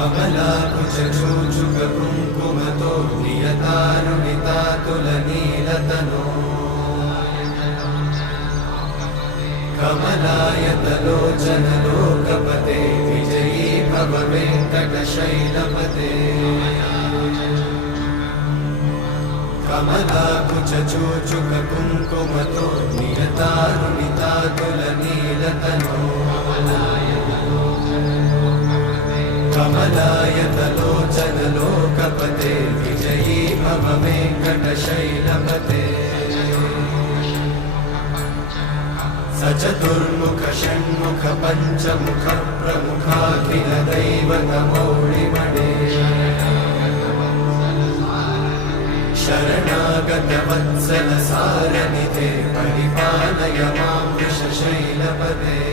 कमलाकुचूचुककुङ्कुमतो नियतारुणितातुलनीलतनो कमलायतलोचनलोकपते विजयी भव वेङ्कटशैलपते कमलाकुचूचुककुङ्कुमतो नियतारुणितातुलनीलतनो कमलायतलोचनलोकपते विजयी भव वेङ्कटशैलपते सचतुर्मुख षण्मुख पञ्चमुख प्रमुखाखिल दैवतमौळिमणे शरणागत वत्सल सारनिधे परिपालय मां वृषशैलपते